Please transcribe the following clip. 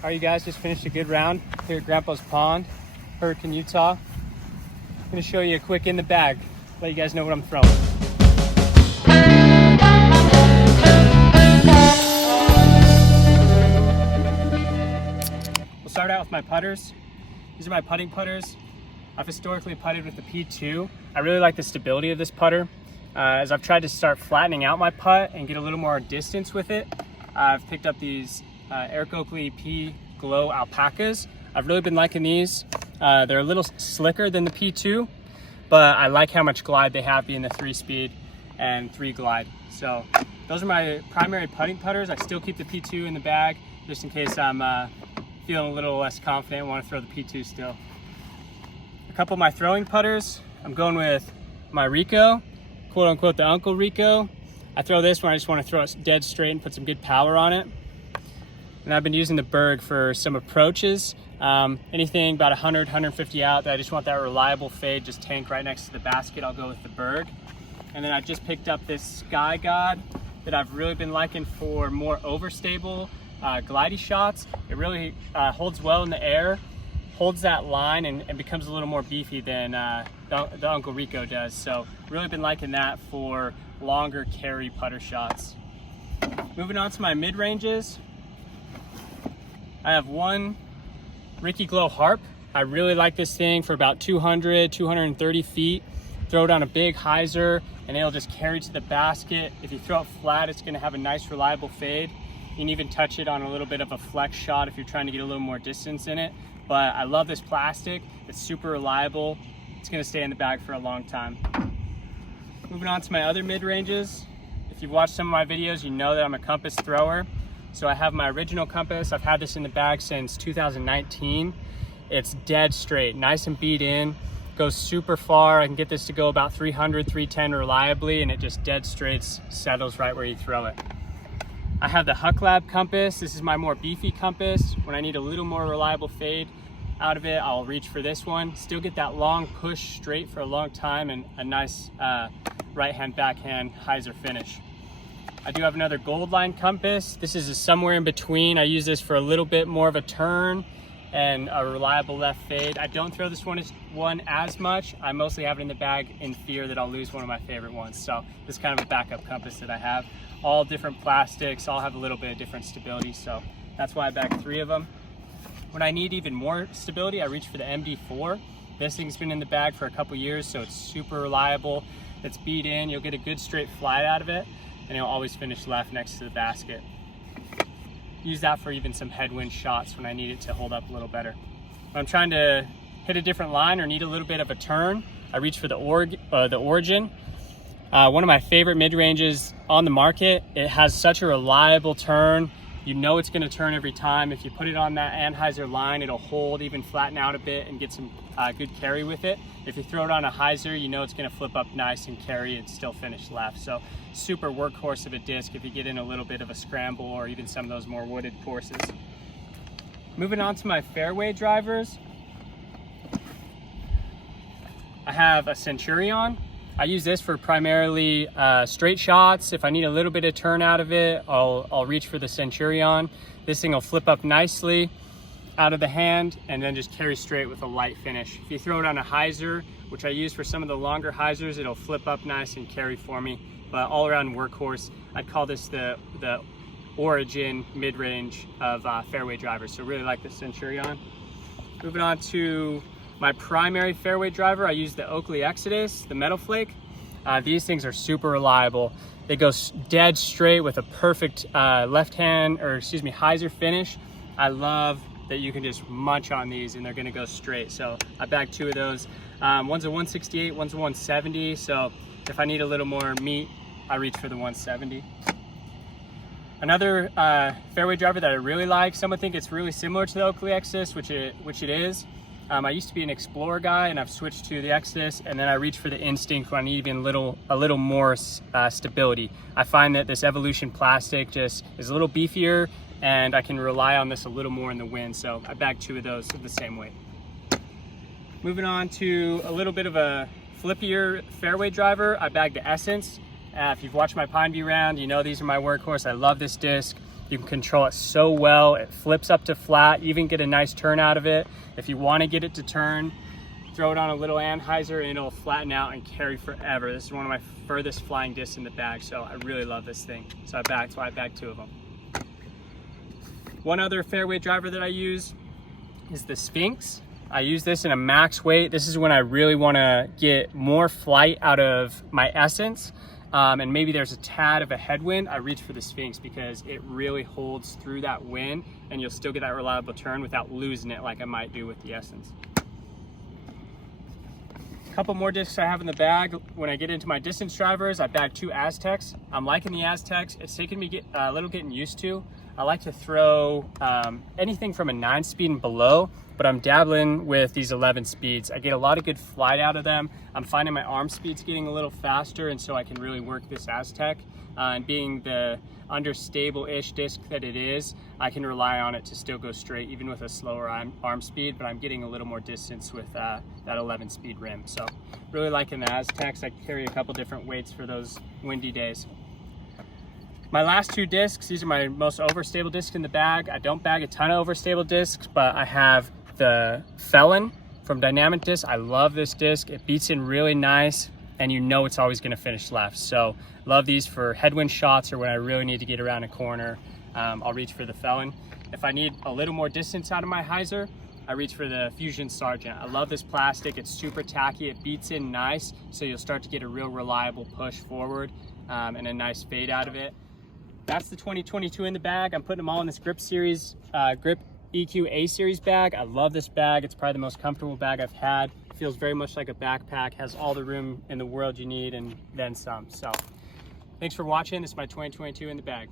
All right, you guys, just finished a good round here at Grandpa's Pond, Hurricane, Utah. I'm gonna show you a quick in the bag, let you guys know what I'm throwing. We'll start out with my putters. These are my putting putters. I've historically putted with the P2. I really like the stability of this putter. As I've tried to start flattening out my putt and get a little more distance with it, I've picked up these Eric Oakley P Glow Alpacas. I've really been liking these. They're a little slicker than the P2, but I like how much glide they have, being the 3-speed and 3 glide. So those are my primary putting putters. I still keep the P2 in the bag just in case I'm feeling a little less confident and want to throw the P2 still. A couple of my throwing putters, I'm going with my Rico, quote unquote the Uncle Rico. I throw this when I just want to throw it dead straight and put some good power on it. And I've been using the Berg for some approaches. Anything about 100, 150 out that I just want that reliable fade, just tank right next to the basket, I'll go with the Berg. And then I just picked up this Sky God that I've really been liking for more overstable glidey shots. It really holds well in the air, holds that line and becomes a little more beefy than the Uncle Rico does. So really been liking that for longer carry putter shots. Moving on to my mid-ranges, I have one Ricky Glow Harp. I really like this thing for about 200, 230 feet. Throw it on a big hyzer and it'll just carry to the basket. If you throw it flat, it's gonna have a nice reliable fade. You can even touch it on a little bit of a flex shot if you're trying to get a little more distance in it. But I love this plastic. It's super reliable. It's gonna stay in the bag for a long time. Moving on to my other mid-ranges. If you've watched some of my videos, you know that I'm a compass thrower. So I have my original compass. I've had this in the bag since 2019. It's dead straight, nice and beat in, goes super far. I can get this to go about 300, 310 reliably, and it just dead straight settles right where you throw it. I have the Huck Lab compass. This is my more beefy compass. When I need a little more reliable fade out of it, I'll reach for this one. Still get that long push straight for a long time and a nice right-hand, backhand hyzer finish. I do have another Gold Line compass. This is somewhere in between. I use this for a little bit more of a turn and a reliable left fade. I don't throw this one as much. I mostly have it in the bag in fear that I'll lose one of my favorite ones. So this is kind of a backup compass that I have. All different plastics, all have a little bit of different stability. So that's why I bag 3 of them. When I need even more stability, I reach for the MD4. This thing's been in the bag for a couple years, so it's super reliable. It's beat in, you'll get a good straight flight out of it, and it'll always finish left next to the basket. Use that for even some headwind shots when I need it to hold up a little better. When I'm trying to hit a different line or need a little bit of a turn, I reach for the Origin. One of my favorite mid-ranges on the market. It has such a reliable turn. You know it's gonna turn every time. If you put it on that Anheuser line, it'll hold, even flatten out a bit and get some good carry with it. If you throw it on a hyzer, you know it's gonna flip up nice and carry and still finish left. So super workhorse of a disc if you get in a little bit of a scramble or even some of those more wooded courses. Moving on to my fairway drivers, I have a Centurion. I use this for primarily straight shots. If I need a little bit of turn out of it, I'll reach for the Centurion. This thing will flip up nicely out of the hand and then just carry straight with a light finish. If you throw it on a hyzer, which I use for some of the longer hyzers, it'll flip up nice and carry for me. But all around workhorse, I'd call this the Origin mid-range of fairway drivers. So really like the Centurion. Moving on to my primary fairway driver, I use the Oakley Exodus, the Metal Flake. These things are super reliable. They go dead straight with a perfect hyzer finish. I love that you can just munch on these and they're gonna go straight. So I bagged 2 of those. One's a 168, one's a 170. So if I need a little more meat, I reach for the 170. Another fairway driver that I really like, someone think it's really similar to the Oakley Exodus, which it is. I used to be an Explorer guy and I've switched to the Exodus, and then I reach for the Instinct when I need even a little more stability. I find that this Evolution plastic just is a little beefier and I can rely on this a little more in the wind. So I bagged 2 of those of the same weight. Moving on to a little bit of a flippier fairway driver, I bagged the Essence. If you've watched my Pine View round, you know these are my workhorse. I love this disc. You can control it so well. It flips up to flat. You even get a nice turn out of it. If you want to get it to turn, throw it on a little anhyzer and it'll flatten out and carry forever. This is one of my furthest flying discs in the bag, so I really love this thing. So that's why I bagged 2 of them. One other fairway driver that I use is the Sphinx. I use this in a max weight. This is when I really want to get more flight out of my Essence, and maybe there's a tad of a headwind. I reach for the Sphinx because it really holds through that wind and you'll still get that reliable turn without losing it like I might do with the Essence. A couple more discs I have in the bag. When I get into my distance drivers, I bag 2 Aztecs. I'm liking the Aztecs. It's taken me a little getting used to. I like to throw anything from a 9-speed and below, but I'm dabbling with these 11 speeds. I get a lot of good flight out of them. I'm finding my arm speed's getting a little faster, and so I can really work this Aztec. And being the understable-ish disc that it is, I can rely on it to still go straight, even with a slower arm speed, but I'm getting a little more distance with that 11-speed rim. So really liking the Aztecs. I carry a couple different weights for those windy days. My last 2 discs, these are my most overstable discs in the bag. I don't bag a ton of overstable discs, but I have the Felon from Dynamic Disc. I love this disc. It beats in really nice, and you know it's always gonna finish left. So love these for headwind shots or when I really need to get around a corner. I'll reach for the Felon. If I need a little more distance out of my hyzer, I reach for the Fusion Sergeant. I love this plastic. It's super tacky. It beats in nice, so you'll start to get a real reliable push forward and a nice fade out of it. That's the 2022 in the bag. I'm putting them all in this Grip Series, Grip EQ A Series bag. I love this bag. It's probably the most comfortable bag I've had. It feels very much like a backpack, has all the room in the world you need and then some. So thanks for watching. This is my 2022 in the bag.